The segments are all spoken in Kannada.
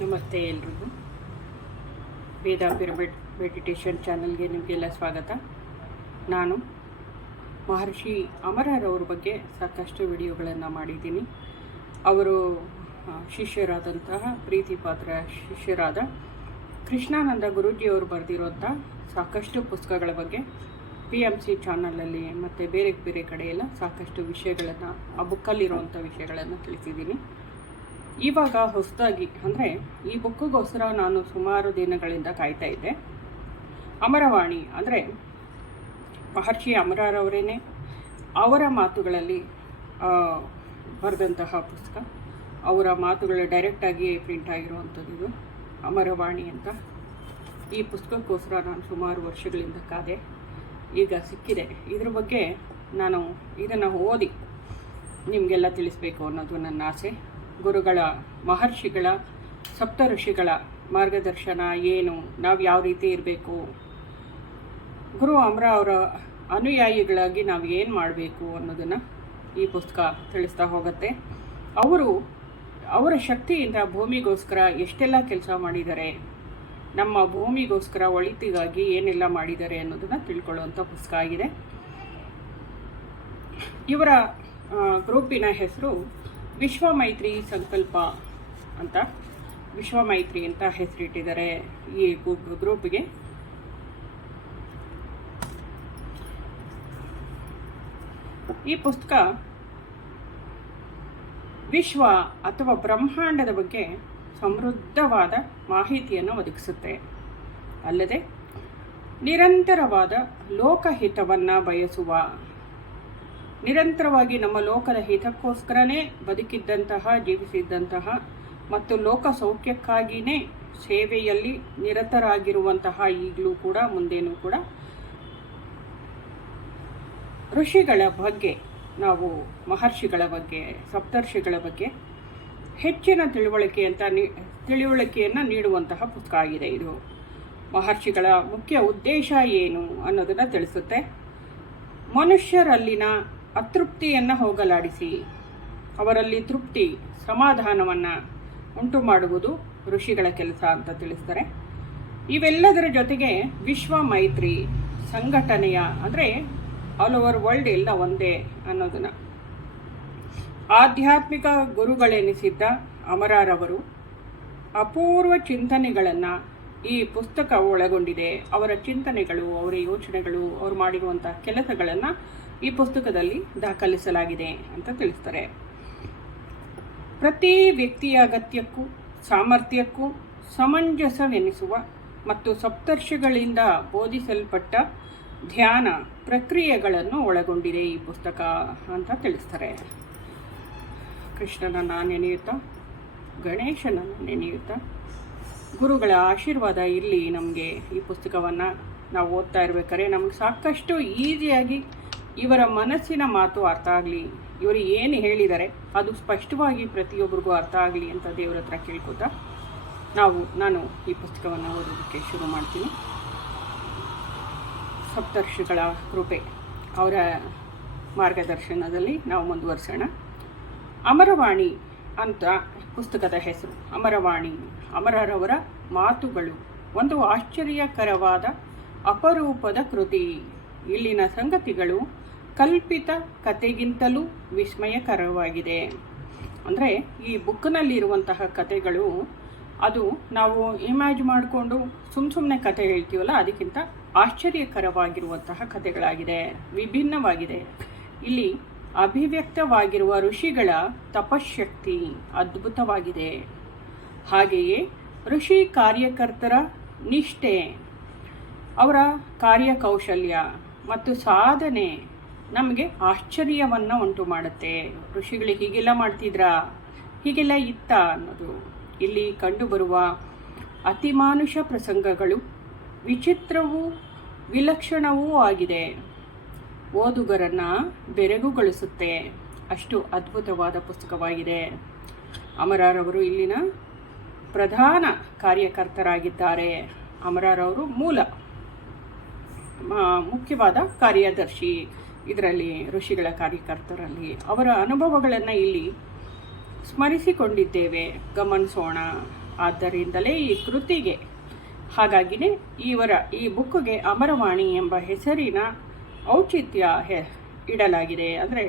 ನಮಸ್ತೆ ಎಲ್ರಿಗೂ. ವೇದ ಪಿರಮಿಡ್ ಮೆಡಿಟೇಷನ್ ಚಾನಲ್ಗೆ ನಿಮಗೆಲ್ಲ ಸ್ವಾಗತ. ನಾನು ಮಹರ್ಷಿ ಅಮರರವ್ರ ಬಗ್ಗೆ ಸಾಕಷ್ಟು ವಿಡಿಯೋಗಳನ್ನು ಮಾಡಿದ್ದೀನಿ. ಅವರು ಶಿಷ್ಯರಾದಂತಹ ಪ್ರೀತಿಪಾತ್ರ ಶಿಷ್ಯರಾದ ಕೃಷ್ಣಾನಂದ ಗುರೂಜಿಯವರು ಬರೆದಿರುವಂಥ ಸಾಕಷ್ಟು ಪುಸ್ತಕಗಳ ಬಗ್ಗೆ ಪಿ ಎಂ ಸಿ ಚಾನಲಲ್ಲಿ ಮತ್ತು ಬೇರೆ ಬೇರೆ ಕಡೆಯೆಲ್ಲ ಸಾಕಷ್ಟು ವಿಷಯಗಳನ್ನು, ಆ ಬುಕ್ಕಲ್ಲಿರುವಂಥ ವಿಷಯಗಳನ್ನು ತಿಳಿಸಿದ್ದೀನಿ. ಇವಾಗ ಹೊಸದಾಗಿ, ಅಂದರೆ ಈ ಬುಕ್ಕಿಗೋಸ್ಕರ ನಾನು ಸುಮಾರು ದಿನಗಳಿಂದ ಕಾಯ್ತಾ ಇದ್ದೆ. ಅಮರವಾಣಿ, ಅಂದರೆ ಮಹರ್ಷಿ ಅಮರರವರೇನೆ ಅವರ ಮಾತುಗಳಲ್ಲಿ ಬರೆದಂತಹ ಪುಸ್ತಕ. ಅವರ ಮಾತುಗಳು ಡೈರೆಕ್ಟಾಗಿ ಪ್ರಿಂಟ್ ಆಗಿರುವಂಥದ್ದು ಅಮರವಾಣಿ ಅಂತ. ಈ ಪುಸ್ತಕಕ್ಕೋಸ್ಕರ ನಾನು ಸುಮಾರು ವರ್ಷಗಳಿಂದ ಕಾದೆ. ಈಗ ಸಿಕ್ಕಿದೆ. ಇದ್ರ ಬಗ್ಗೆ ನಾನು ಇದನ್ನು ಓದಿ ನಿಮಗೆಲ್ಲ ತಿಳಿಸ್ಬೇಕು ಅನ್ನೋದು ನನ್ನ ಆಸೆ. ಗುರುಗಳ, ಮಹರ್ಷಿಗಳ ಸಪ್ತ ಋಷಿಗಳ ಮಾರ್ಗದರ್ಶನ ಏನು? ನಾವು ಯಾವ ರೀತಿ ಇರಬೇಕು? ಗುರು ಅಮ್ರ ಅವರ ಅನುಯಾಯಿಗಳಾಗಿ ನಾವು ಏನು ಮಾಡಬೇಕು ಅನ್ನೋದನ್ನು ಈ ಪುಸ್ತಕ ತಿಳಿಸ್ತಾ ಹೋಗುತ್ತೆ. ಅವರು, ಅವರ ಶಕ್ತಿಯಿಂದ ಭೂಮಿಗೋಸ್ಕರ ಎಷ್ಟೆಲ್ಲ ಕೆಲಸ ಮಾಡಿದ್ದಾರೆ? ನಮ್ಮ ಭೂಮಿಗೋಸ್ಕರ ಒಳಿತಿಗಾಗಿ ಏನೆಲ್ಲ ಮಾಡಿದ್ದಾರೆ ಅನ್ನೋದನ್ನು ತಿಳ್ಕೊಳ್ಳುವಂಥ ಪುಸ್ತಕ ಆಗಿದೆ. ಇವರ ಗ್ರೂಪಿನ ಹೆಸರು ವಿಶ್ವ ಮೈತ್ರಿ ಸಂಕಲ್ಪ ಅಂತ ವಿಶ್ವ ಮೈತ್ರಿ ಅಂತ ಹೆಸರಿಟ್ಟಿದ್ದಾರೆ ಈ ಗ್ರೂಪಿಗೆ ಈ ಪುಸ್ತಕ ವಿಶ್ವ ಅಥವಾ ಬ್ರಹ್ಮಾಂಡದ ಬಗ್ಗೆ ಸಮೃದ್ಧವಾದ ಮಾಹಿತಿಯನ್ನು ಒದಗಿಸುತ್ತೆ. ಅಲ್ಲದೆ ನಿರಂತರವಾದ ಲೋಕಹಿತವನ್ನು ಬಯಸುವ ನಿರಂತರವಾಗಿ ನಮ್ಮ ಲೋಕದ ಹಿತಕ್ಕೋಸ್ಕರನೇ ಬದುಕಿದ್ದಂತಹ, ಜೀವಿಸಿದ್ದಂತಹ ಮತ್ತು ಲೋಕ ಸೌಖ್ಯಕ್ಕಾಗಿಯೇ ಸೇವೆಯಲ್ಲಿ ನಿರತರಾಗಿರುವಂತಹ ಈಗಲೂ ಕೂಡ, ಮುಂದೇನೂ ಕೂಡ ಋಷಿಗಳ ಬಗ್ಗೆ, ನಾವು ಮಹರ್ಷಿಗಳ ಬಗ್ಗೆ, ಸಪ್ತರ್ಷಿಗಳ ಬಗ್ಗೆ ಹೆಚ್ಚಿನ ತಿಳುವಳಿಕೆ ಅಂತ ತಿಳುವಳಿಕೆಯನ್ನು ನೀಡುವಂತಹ ಪುಸ್ತಕ ಆಗಿದೆ ಇದು. ಮಹರ್ಷಿಗಳ ಮುಖ್ಯ ಉದ್ದೇಶ ಏನು ಅನ್ನೋದನ್ನು ತಿಳಿಸುತ್ತೆ. ಮನುಷ್ಯರಲ್ಲಿನ ಅತೃಪ್ತಿಯನ್ನು ಹೋಗಲಾಡಿಸಿ. ಅವರಲ್ಲಿ ತೃಪ್ತಿ, ಸಮಾಧಾನವನ್ನು ಉಂಟು ಮಾಡುವುದು ಋಷಿಗಳ ಕೆಲಸ ಅಂತ ತಿಳಿಸ್ತಾರೆ. ಇವೆಲ್ಲದರ ಜೊತೆಗೆ ವಿಶ್ವ ಮೈತ್ರಿ ಸಂಘಟನೆಯ, ಅಂದರೆ ಆಲ್ ಓವರ್ ವರ್ಲ್ಡ್ ಎಲ್ಲ ಒಂದೇ ಅನ್ನೋದನ್ನು. ಆಧ್ಯಾತ್ಮಿಕ ಗುರುಗಳೆನಿಸಿದ್ದ ಅಮರಾರವರು ಅಪೂರ್ವ ಚಿಂತನೆಗಳನ್ನು ಈ ಪುಸ್ತಕ ಒಳಗೊಂಡಿದೆ. ಅವರ ಚಿಂತನೆಗಳು, ಅವರ ಯೋಚನೆಗಳು, ಅವರು ಮಾಡಿರುವಂಥ ಕೆಲಸಗಳನ್ನು ಈ ಪುಸ್ತಕದಲ್ಲಿ ದಾಖಲಿಸಲಾಗಿದೆ ಅಂತ ತಿಳಿಸ್ತಾರೆ. ಪ್ರತಿ ವ್ಯಕ್ತಿಯ ಅಗತ್ಯಕ್ಕೂ, ಸಾಮರ್ಥ್ಯಕ್ಕೂ ಸಮಂಜಸವೆನಿಸುವ ಮತ್ತು ಸಪ್ತರ್ಷಿಗಳಿಂದ ಬೋಧಿಸಲ್ಪಟ್ಟ ಧ್ಯಾನ ಪ್ರಕ್ರಿಯೆಗಳನ್ನು ಒಳಗೊಂಡಿದೆ ಈ ಪುಸ್ತಕ ಅಂತ ತಿಳಿಸ್ತಾರೆ. ಕೃಷ್ಣನನ್ನು ನೆನೆಯುತ್ತಾ, ಗಣೇಶನನ್ನು ನೆನೆಯುತ್ತಾ, ಗುರುಗಳ ಆಶೀರ್ವಾದ ಇರಲಿ ನಮಗೆ ಈ ಪುಸ್ತಕವನ್ನು. ನಾವು ಓದ್ತಾ ಇರ್ಬೇಕಾದ್ರೆ ನಮ್ಗೆ ಸಾಕಷ್ಟು ಈಸಿಯಾಗಿ ಇವರ ಮನಸ್ಸಿನ ಮಾತು ಅರ್ಥ ಆಗಲಿ, ಇವರು ಏನು ಹೇಳಿದ್ದಾರೆ ಅದು ಸ್ಪಷ್ಟವಾಗಿ ಪ್ರತಿಯೊಬ್ಬರಿಗೂ ಅರ್ಥ ಆಗಲಿ ಅಂತ ದೇವರ ಹತ್ರ ಕೇಳ್ಕೊತಾ ನಾವು, ನಾನು ಈ ಪುಸ್ತಕವನ್ನು ಓದೋದಕ್ಕೆ ಶುರು ಮಾಡ್ತೀನಿ. ಸಪ್ತರ್ಷಿಗಳ ಕೃಪೆ ಅವರ ಮಾರ್ಗದರ್ಶನದಲ್ಲಿ ನಾವು ಮುಂದುವರಿಸೋಣ. ಅಮರವಾಣಿ ಅಂತ ಪುಸ್ತಕದ ಹೆಸರು. ಅಮರವಾಣಿ, ಅಮರರವರ ಮಾತುಗಳು. ಒಂದು ಆಶ್ಚರ್ಯಕರವಾದ ಅಪರೂಪದ ಕೃತಿ. ಇಲ್ಲಿನ ಸಂಗತಿಗಳು ಕಲ್ಪಿತ ಕತೆಗಿಂತಲೂ ವಿಸ್ಮಯಕರವಾಗಿದೆ. ಅಂದರೆ ಈ ಬುಕ್ನಲ್ಲಿರುವಂತಹ ಕತೆಗಳು, ಅದು ನಾವು ಇಮ್ಯಾಜ್ ಮಾಡಿಕೊಂಡು ಸುಮ್ಮ ಸುಮ್ಮನೆ ಕತೆ ಹೇಳ್ತೀವಲ್ಲ, ಅದಕ್ಕಿಂತ ಆಶ್ಚರ್ಯಕರವಾಗಿರುವಂತಹ ಕತೆಗಳಾಗಿದೆ, ವಿಭಿನ್ನವಾಗಿದೆ. ಇಲ್ಲಿ ಅಭಿವ್ಯಕ್ತವಾಗಿರುವ ಋಷಿಗಳ ತಪಶಕ್ತಿ ಅದ್ಭುತವಾಗಿದೆ. ಹಾಗೆಯೇ ಋಷಿ ಕಾರ್ಯಕರ್ತರ ನಿಷ್ಠೆ, ಅವರ ಕಾರ್ಯಕೌಶಲ್ಯ ಮತ್ತು ಸಾಧನೆ ನಮಗೆ ಆಶ್ಚರ್ಯವನ್ನು ಉಂಟು ಮಾಡುತ್ತೆ. ಋಷಿಗಳು ಹೀಗೆಲ್ಲ ಮಾಡ್ತಿದ್ರಾ? ಹೀಗೆಲ್ಲ ಇತ್ತ ಅನ್ನೋದು. ಇಲ್ಲಿ ಕಂಡುಬರುವ ಅತಿಮಾನುಷ ಪ್ರಸಂಗಗಳು ವಿಚಿತ್ರವೂ ವಿಲಕ್ಷಣವೂ ಆಗಿದೆ. ಓದುಗರನ್ನು ಬೆರಗುಗೊಳಿಸುತ್ತೆ. ಅಷ್ಟು ಅದ್ಭುತವಾದ ಪುಸ್ತಕವಾಗಿದೆ. ಅಮರಾರವರು ಇಲ್ಲಿನ ಪ್ರಧಾನ ಕಾರ್ಯಕರ್ತರಾಗಿದ್ದಾರೆ. ಅಮರಾರವರು ಮೂಲ ಮುಖ್ಯವಾದ ಕಾರ್ಯದರ್ಶಿ. ಇದರಲ್ಲಿ ಋಷಿಗಳ ಕಾರ್ಯಕರ್ತರಲ್ಲಿ ಅವರ ಅನುಭವಗಳನ್ನು ಇಲ್ಲಿ ಸ್ಮರಿಸಿಕೊಂಡಿದ್ದೇವೆ. ಗಮನಿಸೋಣ. ಆದ್ದರಿಂದಲೇ ಈ ಕೃತಿಗೆ. ಹಾಗಾಗಿನೇ ಇವರ ಈ ಬುಕ್ಗೆ ಅಮರವಾಣಿ ಎಂಬ ಹೆಸರಿನ ಔಚಿತ್ಯ ಹೆ ಇಡಲಾಗಿದೆ. ಅಂದರೆ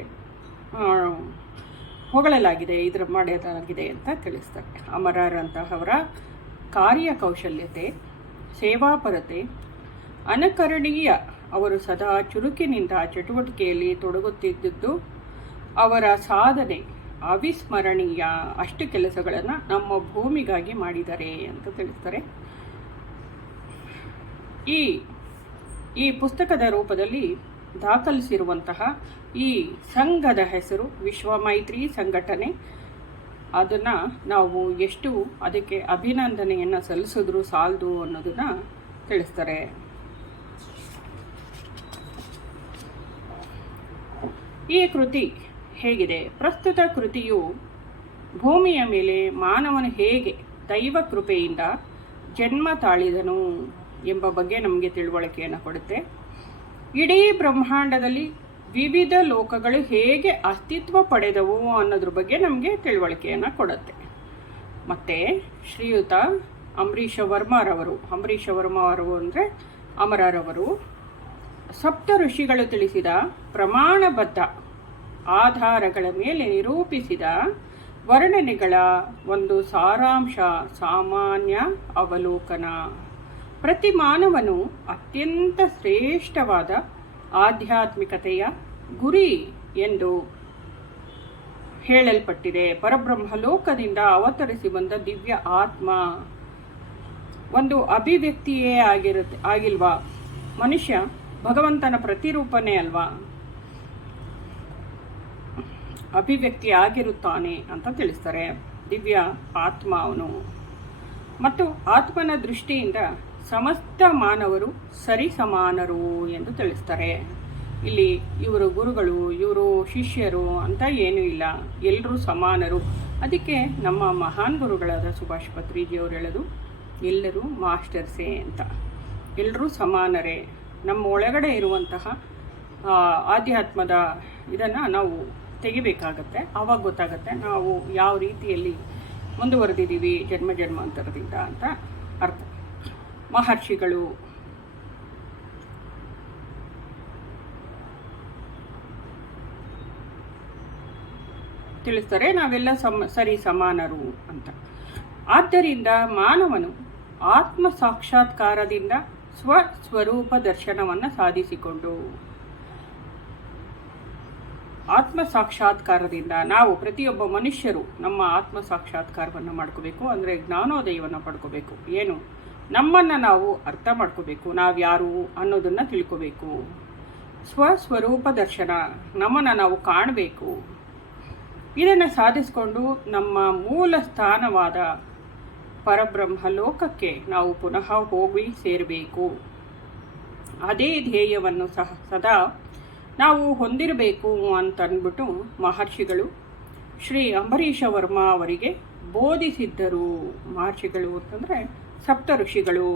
ಹೊಗಳಲಾಗಿದೆ, ಇದರ ಮಾಡಲಾಗಿದೆ ಅಂತ ತಿಳಿಸ್ತಾರೆ ಅಮರರಂತಹವರ ಕಾರ್ಯಕೌಶಲ್ಯತೆ ಸೇವಾಪರತೆ ಅನುಕರಣೀಯ ಅವರು ಸದಾ ಚುರುಕಿನಿಂದ ಚಟುವಟಿಕೆಯಲ್ಲಿ ತೊಡಗುತ್ತಿದ್ದು ಅವರ ಸಾಧನೆ, ಅವಿಸ್ಮರಣೀಯ ಅಷ್ಟು ಕೆಲಸಗಳನ್ನು ನಮ್ಮ ಭೂಮಿಗಾಗಿ ಮಾಡಿದ್ದಾರೆ ಅಂತ ತಿಳಿಸ್ತಾರೆ. ಈ ಈ ಪುಸ್ತಕದ ರೂಪದಲ್ಲಿ ದಾಖಲಿಸಿರುವಂತಹ ಈ ಸಂಘದ ಹೆಸರು ವಿಶ್ವ ಮೈತ್ರಿ ಸಂಘಟನೆ. ಅದನ್ನು ನಾವು ಎಷ್ಟು ಅದಕ್ಕೆ ಅಭಿನಂದನೆಯನ್ನು ಸಲ್ಲಿಸಿದ್ರು ಸಾಲದು ಅನ್ನೋದನ್ನು ತಿಳಿಸ್ತಾರೆ. ಈ ಕೃತಿ ಹೇಗಿದೆ? ಪ್ರಸ್ತುತ ಕೃತಿಯು ಭೂಮಿಯ ಮೇಲೆ ಮಾನವನು ಹೇಗೆ ದೈವ ಕೃಪೆಯಿಂದ ಜನ್ಮ ತಾಳಿದನು ಎಂಬ ಬಗ್ಗೆ ನಮಗೆ ತಿಳುವಳಿಕೆಯನ್ನು ಕೊಡುತ್ತೆ. ಇಡೀ ಬ್ರಹ್ಮಾಂಡದಲ್ಲಿ ವಿವಿಧ ಲೋಕಗಳು ಹೇಗೆ ಅಸ್ತಿತ್ವ ಪಡೆದವು ಅನ್ನೋದ್ರ ಬಗ್ಗೆ ನಮಗೆ ತಿಳುವಳಿಕೆಯನ್ನು ಕೊಡುತ್ತೆ. ಮತ್ತು ಶ್ರೀಯುತ ಅಂಬರೀಷ ವರ್ಮರವರು ಅಂಬರೀಷ ವರ್ಮರವರು ಅಂದರೆ ಅಮರರವರು ಸಪ್ತ ಋಷಿಗಳು ತಿಳಿಸಿದ ಪ್ರಮಾಣಬದ್ಧ ಆಧಾರಗಳ ಮೇಲೆ ನಿರೂಪಿಸಿದ ವರ್ಣನೆಗಳ ಒಂದು ಸಾರಾಂಶ ಸಾಮಾನ್ಯ ಅವಲೋಕನ. ಪ್ರತಿ ಮಾನವನು ಅತ್ಯಂತ ಶ್ರೇಷ್ಠವಾದ ಆಧ್ಯಾತ್ಮಿಕತೆಯ ಗುರಿ ಎಂದು ಹೇಳಲ್ಪಟ್ಟಿದೆ. ಪರಬ್ರಹ್ಮ ಲೋಕದಿಂದ ಅವತರಿಸಿ ಬಂದ ದಿವ್ಯ ಆತ್ಮ ಒಂದು ಅಭಿವ್ಯಕ್ತಿಯೇ ಆಗಿರುತ್ತೆ, ಆಗಿಲ್ವಾ? ಮನುಷ್ಯ ಭಗವಂತನ ಪ್ರತಿರೂಪನೇ ಅಲ್ವಾ? ಅಭಿವ್ಯಕ್ತಿ ಆಗಿರುತ್ತಾನೆ ಅಂತ ತಿಳಿಸ್ತಾರೆ. ದಿವ್ಯ ಆತ್ಮ ಅವನು. ಮತ್ತು ಆತ್ಮನ ದೃಷ್ಟಿಯಿಂದ ಸಮಸ್ತ ಮಾನವರು ಸರಿ ಸಮಾನರು ಎಂದು ತಿಳಿಸ್ತಾರೆ. ಇಲ್ಲಿ ಇವರು ಗುರುಗಳು, ಇವರು ಶಿಷ್ಯರು ಅಂತ ಏನೂ ಇಲ್ಲ. ಎಲ್ಲರೂ ಸಮಾನರು. ಅದಕ್ಕೆ ನಮ್ಮ ಮಹಾನ್ ಗುರುಗಳಾದ ಸುಭಾಷ್ ಪತ್ರಿಜಿಯವರು ಹೇಳೋದು, ಎಲ್ಲರೂ ಮಾಸ್ಟರ್ಸೇ ಅಂತ. ಎಲ್ಲರೂ ಸಮಾನರೇ. ನಮ್ಮ ಒಳಗಡೆ ಇರುವಂತಹ ಆಧ್ಯಾತ್ಮದ ಇದನ್ನು ನಾವು ತೆಗಿಬೇಕಾಗತ್ತೆ. ಆವಾಗ ಗೊತ್ತಾಗತ್ತೆ ನಾವು ಯಾವ ರೀತಿಯಲ್ಲಿ ಮುಂದುವರೆದಿದ್ದೀವಿ, ಜನ್ಮ ಜನ್ಮಾಂತರದಿಂದ ಅಂತ ಅರ್ಥ. ಮಹರ್ಷಿಗಳು ತಿಳಿಸ್ತಾರೆ, ನಾವೆಲ್ಲ ಸಮ, ಸರಿ ಸಮಾನರು ಅಂತ. ಆದ್ದರಿಂದ ಮಾನವನು ಆತ್ಮ ಸಾಕ್ಷಾತ್ಕಾರದಿಂದ ಸ್ವಸ್ವರೂಪ ದರ್ಶನವನ್ನು ಸಾಧಿಸಿಕೊಂಡು. ಆತ್ಮ ಸಾಕ್ಷಾತ್ಕಾರದಿಂದ ನಾವು ಪ್ರತಿಯೊಬ್ಬ ಮನುಷ್ಯರು ನಮ್ಮ ಆತ್ಮ ಸಾಕ್ಷಾತ್ಕಾರವನ್ನು ಮಾಡ್ಕೋಬೇಕು, ಅಂದರೆ ಜ್ಞಾನೋದಯವನ್ನು ಪಡ್ಕೋಬೇಕು. ಏನು? ನಮ್ಮನ್ನು ನಾವು ಅರ್ಥ ಮಾಡ್ಕೋಬೇಕು, ನಾವು ಯಾರು ಅನ್ನೋದನ್ನು ತಿಳ್ಕೋಬೇಕು. ಸ್ವಸ್ವರೂಪ ದರ್ಶನ, ನಮ್ಮನ್ನು ನಾವು ಕಾಣಬೇಕು. ಇದನ್ನು ಸಾಧಿಸಿಕೊಂಡು ನಮ್ಮ ಮೂಲ ಸ್ಥಾನವಾದ ಪರಬ್ರಹ್ಮ ಲೋಕಕ್ಕೆ ನಾವು ಪುನಃ ಹೋಗಿ ಸೇರಬೇಕು. ಅದೇ ಧ್ಯೇಯವನ್ನು ಸಹ ಸದಾ ನಾವು ಹೊಂದಿರಬೇಕು ಅಂತನ್ಬಿಟ್ಟು ಮಹರ್ಷಿಗಳು ಶ್ರೀ ಅಂಬರೀಷ ವರ್ಮ ಅವರಿಗೆ ಬೋಧಿಸಿದ್ದರು. ಮಹರ್ಷಿಗಳು ಅಂತಂದರೆ ಸಪ್ತ ಋಷಿಗಳು.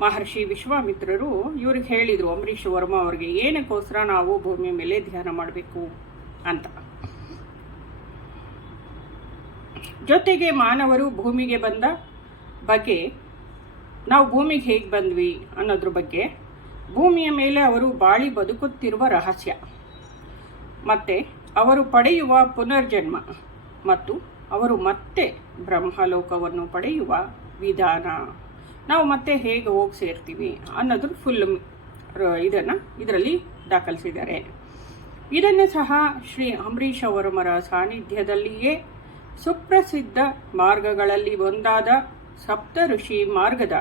ಮಹರ್ಷಿ ವಿಶ್ವಾಮಿತ್ರರು ಇವ್ರಿಗೆ ಹೇಳಿದರು, ಅಂಬರೀಷ ವರ್ಮ ಅವರಿಗೆ ಏನಕ್ಕೋಸ್ಕರ ನಾವು ಭೂಮಿಯ ಮೇಲೆ ಧ್ಯಾನ ಮಾಡಬೇಕು ಅಂತ. ಜೊತೆಗೆ ಮಾನವರು ಭೂಮಿಗೆ ಬಂದ ಬಗ್ಗೆ ನಾವು ಭೂಮಿಗೆ ಹೇಗೆ ಬಂದ್ವಿ ಅನ್ನೋದ್ರ ಬಗ್ಗೆ ಭೂಮಿಯ ಮೇಲೆ ಅವರು ಬಾಳಿ ಬದುಕುತ್ತಿರುವ ರಹಸ್ಯ. ಮತ್ತು ಅವರು ಪಡೆಯುವ ಪುನರ್ಜನ್ಮ ಮತ್ತು ಅವರು ಮತ್ತೆ ಬ್ರಹ್ಮಲೋಕವನ್ನು ಪಡೆಯುವ ವಿಧಾನ. ನಾವು ಮತ್ತೆ ಹೇಗೆ ಹೋಗಿ ಸೇರ್ತೀವಿ ಅನ್ನೋದ್ರ ಫುಲ್ ಇದನ್ನು ಇದರಲ್ಲಿ ದಾಖಲಿಸಿದ್ದಾರೆ. ಇದನ್ನು ಸಹ ಶ್ರೀ ಅಂಬರೀಷ್ ಅವರಮರ ಸಾನ್ನಿಧ್ಯದಲ್ಲಿಯೇ ಸುಪ್ರಸಿದ್ಧ ಮಾರ್ಗಗಳಲ್ಲಿ ಒಂದಾದ ಸಪ್ತ ಋಷಿ ಮಾರ್ಗದ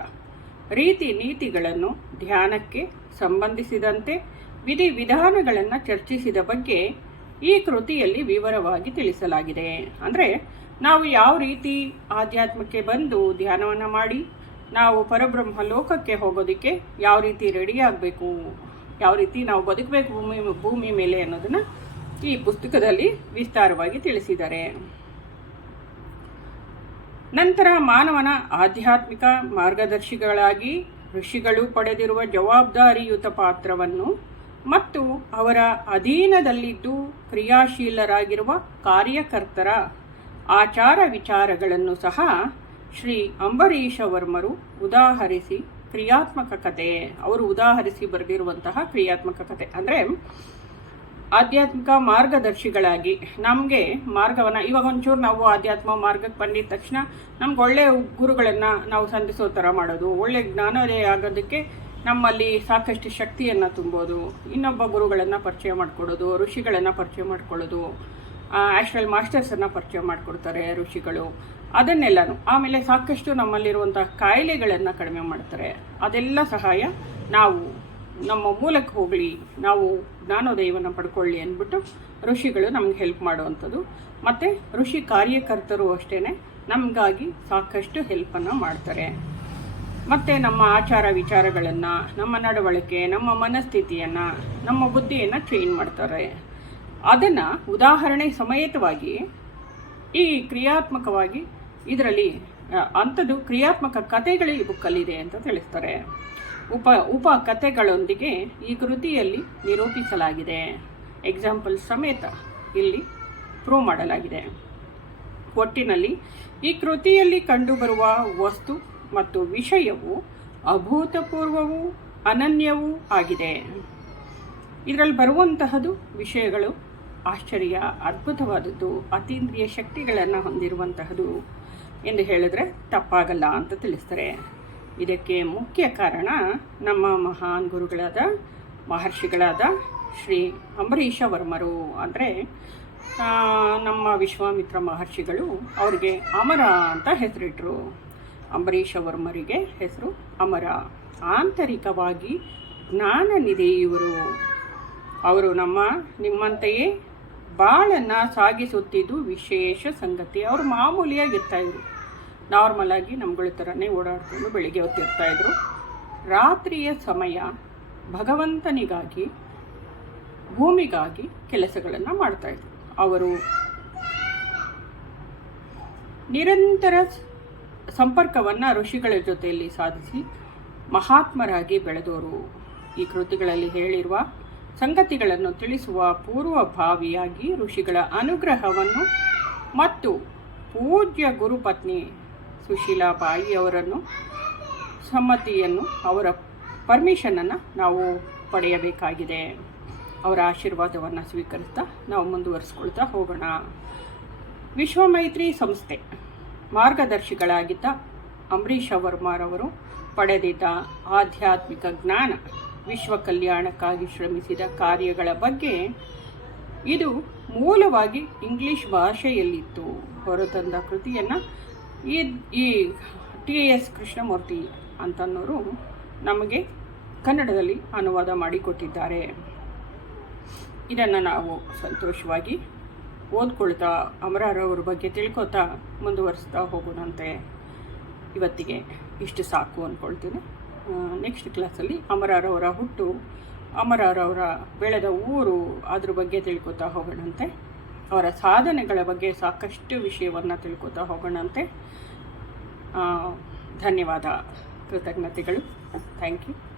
ರೀತಿ ನೀತಿಗಳನ್ನು ಧ್ಯಾನಕ್ಕೆ ಸಂಬಂಧಿಸಿದಂತೆ ವಿಧಿ ವಿಧಾನಗಳನ್ನು ಚರ್ಚಿಸಿದ ಬಗ್ಗೆ ಈ ಕೃತಿಯಲ್ಲಿ ವಿವರವಾಗಿ ತಿಳಿಸಲಾಗಿದೆ. ಅಂದರೆ ನಾವು ಯಾವ ರೀತಿ ಆಧ್ಯಾತ್ಮಕ್ಕೆ ಬಂದು ಧ್ಯಾನವನ್ನು ಮಾಡಿ, ನಾವು ಪರಬ್ರಹ್ಮ ಲೋಕಕ್ಕೆ ಹೋಗೋದಕ್ಕೆ ಯಾವ ರೀತಿ ರೆಡಿ ಆಗಬೇಕು, ಯಾವ ರೀತಿ ನಾವು ಬದುಕಬೇಕು ಭೂಮಿ ಭೂಮಿ ಮೇಲೆ ಅನ್ನೋದನ್ನು ಈ ಪುಸ್ತಕದಲ್ಲಿ ವಿಸ್ತಾರವಾಗಿ ತಿಳಿಸಿದ್ದಾರೆ. ನಂತರ ಮಾನವನ ಆಧ್ಯಾತ್ಮಿಕ ಮಾರ್ಗದರ್ಶಿಗಳಾಗಿ ಋಷಿಗಳು ಪಡೆದಿರುವ ಜವಾಬ್ದಾರಿಯುತ ಪಾತ್ರವನ್ನು ಮತ್ತು ಅವರ ಅಧೀನದಲ್ಲಿದ್ದು ಕ್ರಿಯಾಶೀಲರಾಗಿರುವ ಕಾರ್ಯಕರ್ತರ ಆಚಾರ ವಿಚಾರಗಳನ್ನು ಸಹ ಶ್ರೀ ಅಂಬರೀಷ ವರ್ಮರು ಉದಾಹರಿಸಿ ಕ್ರಿಯಾತ್ಮಕ ಕತೆ. ಅವರು ಉದಾಹರಿಸಿ ಬರೆದಿರುವಂತಹ ಕ್ರಿಯಾತ್ಮಕ ಕತೆ. ಅಂದರೆ ಆಧ್ಯಾತ್ಮಿಕ ಮಾರ್ಗದರ್ಶಿಗಳಾಗಿ ನಮಗೆ ಮಾರ್ಗವನ್ನು, ಇವಾಗ ಒಂಚೂರು ನಾವು ಆಧ್ಯಾತ್ಮ ಮಾರ್ಗಕ್ಕೆ ಬಂದಿದ ತಕ್ಷಣ ನಮ್ಗೆ ಒಳ್ಳೆ ಗುರುಗಳನ್ನು ನಾವು ಸಂಧಿಸೋ ಥರ ಮಾಡೋದು, ಒಳ್ಳೆ ಜ್ಞಾನೋದಯ ಆಗೋದಕ್ಕೆ ನಮ್ಮಲ್ಲಿ ಸಾಕಷ್ಟು ಶಕ್ತಿಯನ್ನು ತುಂಬೋದು, ಇನ್ನೊಬ್ಬ ಗುರುಗಳನ್ನು ಪರಿಚಯ ಮಾಡಿಕೊಡೋದು, ಋಷಿಗಳನ್ನು ಪರಿಚಯ ಮಾಡ್ಕೊಳ್ಳೋದು ಆ್ಯಕ್ಚುಯಲ್ ಮಾಸ್ಟರ್ಸನ್ನು ಪರಿಚಯ ಮಾಡಿಕೊಡ್ತಾರೆ ಋಷಿಗಳು. ಅದನ್ನೆಲ್ಲಾನು ಆಮೇಲೆ ಸಾಕಷ್ಟು ನಮ್ಮಲ್ಲಿರುವಂಥ ಕಾಯಿಲೆಗಳನ್ನು ಕಡಿಮೆ ಮಾಡ್ತಾರೆ. ಅದೆಲ್ಲ ಸಹಾಯ ನಾವು ನಮ್ಮ ಮೂಲಕ್ಕೆ ಹೋಗಲಿ, ನಾವು ಜ್ಞಾನೋದಯವನ್ನು ಪಡ್ಕೊಳ್ಳಿ ಅಂದ್ಬಿಟ್ಟು ಋಷಿಗಳು ನಮ್ಗೆ ಹೆಲ್ಪ್ ಮಾಡುವಂಥದ್ದು. ಮತ್ತು ಋಷಿ ಕಾರ್ಯಕರ್ತರು ಅಷ್ಟೇ ನಮಗಾಗಿ ಸಾಕಷ್ಟು ಹೆಲ್ಪನ್ನು ಮಾಡ್ತಾರೆ. ಮತ್ತು ನಮ್ಮ ಆಚಾರ ವಿಚಾರಗಳನ್ನು, ನಮ್ಮ ನಡವಳಿಕೆ, ನಮ್ಮ ಮನಸ್ಥಿತಿಯನ್ನು, ನಮ್ಮ ಬುದ್ಧಿಯನ್ನು ಚೇಂಜ್ ಮಾಡ್ತಾರೆ. ಅದನ್ನು ಉದಾಹರಣೆ ಸಮೇತವಾಗಿ ಈ ಕ್ರಿಯಾತ್ಮಕವಾಗಿ ಇದರಲ್ಲಿ ಅಂಥದ್ದು ಕ್ರಿಯಾತ್ಮಕ ಕಥೆಗಳು ಈ ಬುಕ್ಕಲ್ಲಿದೆ ಅಂತ ತಿಳಿಸ್ತಾರೆ. ಉಪ ಉಪ ಕಥೆಗಳೊಂದಿಗೆ ಈ ಕೃತಿಯಲ್ಲಿ ನಿರೂಪಿಸಲಾಗಿದೆ. ಎಕ್ಸಾಂಪಲ್ ಸಮೇತ ಇಲ್ಲಿ ಪ್ರೂವ್ ಮಾಡಲಾಗಿದೆ. ಒಟ್ಟಿನಲ್ಲಿ ಈ ಕೃತಿಯಲ್ಲಿ ಕಂಡುಬರುವ ವಸ್ತು ಮತ್ತು ವಿಷಯವು ಅಭೂತಪೂರ್ವವೂ ಅನನ್ಯವೂ ಆಗಿದೆ. ಇದರಲ್ಲಿ ಬರುವಂತಹದು ವಿಷಯಗಳು ಆಶ್ಚರ್ಯ, ಅದ್ಭುತವಾದದ್ದು, ಅತೀಂದ್ರಿಯ ಶಕ್ತಿಗಳನ್ನು ಹೊಂದಿರುವಂತಹದು. ಎಂದು ಹೇಳಿದ್ರೆ ತಪ್ಪಾಗಲ್ಲ ಅಂತ ತಿಳಿಸ್ತಾರೆ. ಇದಕ್ಕೆ ಮುಖ್ಯ ಕಾರಣ ನಮ್ಮ ಮಹಾನ್ ಗುರುಗಳಾದ ಮಹರ್ಷಿಗಳಾದ ಶ್ರೀ ಅಂಬರೀಷ ವರ್ಮರು ಅಂದರೆ ನಮ್ಮ ವಿಶ್ವಾಮಿತ್ರ ಮಹರ್ಷಿಗಳು ಅವರಿಗೆ ಅಮರ ಅಂತ ಹೆಸರಿಟ್ರು. ಅಂಬರೀಷ ವರ್ಮರಿಗೆ ಹೆಸರು ಅಮರ. ಆಂತರಿಕವಾಗಿ ಜ್ಞಾನ ನಿಧಿ ಇವರು. ಅವರು ನಮ್ಮ ನಿಮ್ಮಂತೆಯೇ ಬಾಳನ್ನು ಸಾಗಿಸುತ್ತಿದ್ದು ವಿಶೇಷ ಸಂಗತಿ. ಅವರು ಮಾಮೂಲಿಯಾಗಿರ್ತಾಯಿದ್ರು ನಾರ್ಮಲ್ ಆಗಿ ನಮ್ಗಳ ಥರನೇ ಓಡಾಡಿಕೊಂಡು ಬೆಳಿಗ್ಗೆ ಹೊತ್ತಿರ್ತಾಯಿದ್ರು ರಾತ್ರಿಯ ಸಮಯ ಭಗವಂತನಿಗಾಗಿ, ಭೂಮಿಗಾಗಿ ಕೆಲಸಗಳನ್ನು ಮಾಡ್ತಾಯಿದ್ರು ಅವರು ನಿರಂತರ ಸಂಪರ್ಕವನ್ನು ಋಷಿಗಳ ಜೊತೆಯಲ್ಲಿ ಸಾಧಿಸಿ ಮಹಾತ್ಮರಾಗಿ ಬೆಳೆದವರು. ಈ ಕೃತಿಗಳಲ್ಲಿ ಹೇಳಿರುವ ಸಂಗತಿಗಳನ್ನು ತಿಳಿಸುವ ಪೂರ್ವಭಾವಿಯಾಗಿ ಋಷಿಗಳ ಅನುಗ್ರಹವನ್ನು ಮತ್ತು ಪೂಜ್ಯ ಗುರುಪತ್ನಿ ಸುಶೀಲಾ ಬಾಯಿಯವರನ್ನು ಸಮ್ಮತಿಯನ್ನು, ಅವರ ಪರ್ಮಿಷನನ್ನು ನಾವು ಪಡೆಯಬೇಕಾಗಿದೆ. ಅವರ ಆಶೀರ್ವಾದವನ್ನು ಸ್ವೀಕರಿಸ್ತಾ ನಾವು ಮುಂದುವರಿಸ್ಕೊಳ್ತಾ ಹೋಗೋಣ. ವಿಶ್ವಮೈತ್ರಿ ಸಂಸ್ಥೆ ಮಾರ್ಗದರ್ಶಿಗಳಾಗಿದ್ದ ಅಂಬರೀಷ ವರ್ಮಾರವರು ಪಡೆದಿದ್ದ ಆಧ್ಯಾತ್ಮಿಕ ಜ್ಞಾನ ವಿಶ್ವ ಕಲ್ಯಾಣಕ್ಕಾಗಿ ಶ್ರಮಿಸಿದ ಕಾರ್ಯಗಳ ಬಗ್ಗೆ ಇದು ಮೂಲವಾಗಿ ಇಂಗ್ಲಿಷ್ ಭಾಷೆಯಲ್ಲಿತ್ತು. ಹೊರತಂದ ಕೃತಿಯನ್ನು ಈ ಈ ಟಿ ಎಸ್ ಕೃಷ್ಣಮೂರ್ತಿ ಅಂತನ್ನೋರು ನಮಗೆ ಕನ್ನಡದಲ್ಲಿ ಅನುವಾದ ಮಾಡಿಕೊಟ್ಟಿದ್ದಾರೆ. ಇದನ್ನು ನಾವು ಸಂತೋಷವಾಗಿ ಓದ್ಕೊಳ್ತಾ ಅಮರಾರವ್ರ ಬಗ್ಗೆ ತಿಳ್ಕೊತಾ ಮುಂದುವರಿಸ್ತಾ ಹೋಗೋಣಂತೆ. ಇವತ್ತಿಗೆ ಇಷ್ಟು ಸಾಕು ಅಂದ್ಕೊಳ್ತೀನಿ ನೆಕ್ಸ್ಟ್ ಕ್ಲಾಸಲ್ಲಿ ಅಮರಾರವರ ಹುಟ್ಟು ಅಮರಾರವರ ಬೆಳೆದ ಊರು ಅದ್ರ ಬಗ್ಗೆ ತಿಳ್ಕೊತಾ ಹೋಗೋಣಂತೆ. ಅವರ ಸಾಧನೆಗಳ ಬಗ್ಗೆ ಸಾಕಷ್ಟು ವಿಷಯವನ್ನು ತಿಳ್ಕೊತಾ ಹೋಗೋಣಂತೆ. ಧನ್ಯವಾದ. ಕೃತಜ್ಞತೆಗಳು. Thank you